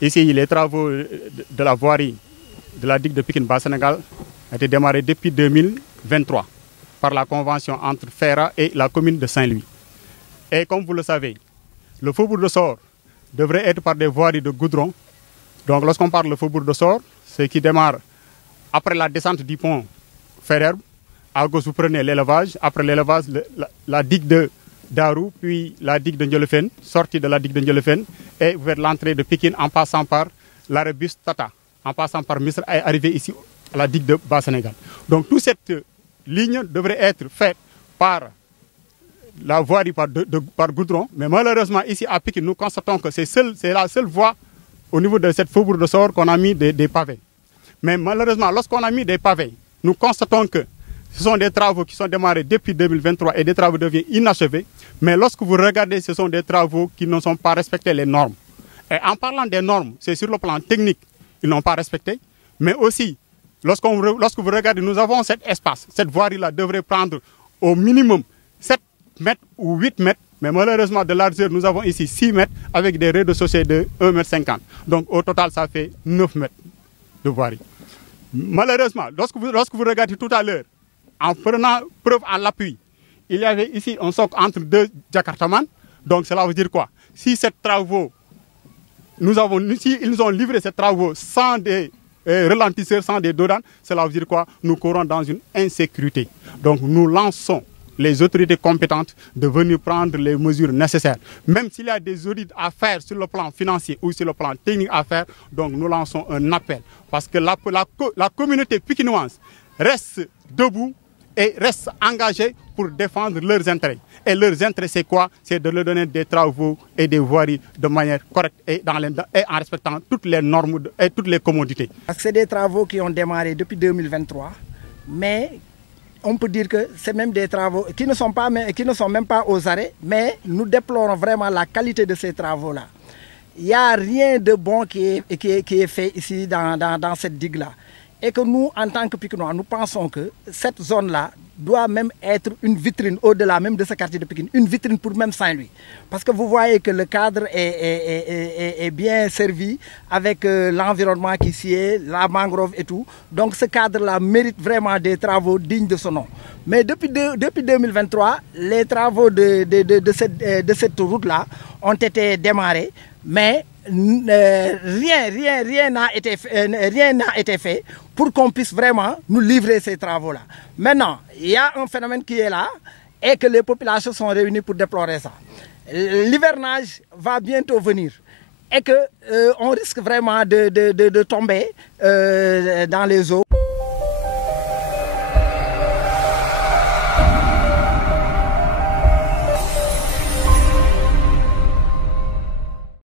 Ici, les travaux de la voirie de la digue de Pikine-Bas-Sénégal ont été démarrés depuis 2023 par la convention entre FERA et la commune de Saint-Louis. Et comme vous le savez, le faubourg de Sor devrait être par des voiries de goudron. Donc lorsqu'on parle de faubourg de Sor, c'est qui démarre après la descente du pont Ferrerbe. À gauche, vous prenez l'élevage. Après l'élevage, la digue de Darou, puis la digue de Ndiolofène, sortie de la digue de Ndiolofène, et vers l'entrée de Pikine en passant par l'Arabus Tata, en passant par Misr, et arriver ici à la digue de Bas-Sénégal. Donc toute cette ligne devrait être faite par la voirie par goudron, mais malheureusement ici à Pikine, nous constatons que c'est la seule voie au niveau de cette faubourg de Sor qu'on a mis des pavés. Mais malheureusement, lorsqu'on a mis des pavés, nous constatons que ce sont des travaux qui sont démarrés depuis 2023 et des travaux deviennent inachevés. Mais lorsque vous regardez, ce sont des travaux qui ne sont pas respectés les normes. Et en parlant des normes, c'est sur le plan technique, ils n'ont pas respecté. Mais aussi, lorsque vous regardez, nous avons cet espace. Cette voirie-là devrait prendre au minimum 7 mètres ou 8 mètres. Mais malheureusement, de largeur, nous avons ici 6 mètres avec des rez-de-chaussée de 1,50 m. Donc au total, ça fait 9 mètres de voirie. Malheureusement, lorsque vous regardez tout à l'heure, en prenant preuve à l'appui, il y avait ici un socle entre deux Jakartaman. Donc cela veut dire quoi? Si ils nous ont livré ces travaux sans des ralentisseurs, sans des dodanes, cela veut dire quoi? Nous courons dans une insécurité. Donc nous lançons les autorités compétentes de venir prendre les mesures nécessaires. Même s'il y a des audits à faire sur le plan financier ou sur le plan technique à faire, donc nous lançons un appel. Parce que la communauté pikinoise reste debout et restent engagés pour défendre leurs intérêts. Et leurs intérêts, c'est quoi? C'est de leur donner des travaux et des voiries de manière correcte et en respectant toutes les normes et toutes les commodités. C'est des travaux qui ont démarré depuis 2023, mais on peut dire que c'est même des travaux qui ne sont même pas aux arrêts, mais nous déplorons vraiment la qualité de ces travaux-là. Il n'y a rien de bon qui est fait ici dans cette digue-là. Et que nous, en tant que Pikinois, nous pensons que cette zone-là doit même être une vitrine, au-delà même de ce quartier de Pikine, une vitrine pour même Saint-Louis. Parce que vous voyez que le cadre est bien servi avec l'environnement qui s'y est, la mangrove et tout. Donc ce cadre-là mérite vraiment des travaux dignes de ce nom. Mais depuis 2023, les travaux de cette route-là ont été démarrés, mais rien n'a été fait pour qu'on puisse vraiment nous livrer ces travaux-là. Maintenant, il y a un phénomène qui est là et que les populations sont réunies pour déplorer ça. L'hivernage va bientôt venir et qu'on risque vraiment de tomber dans les eaux.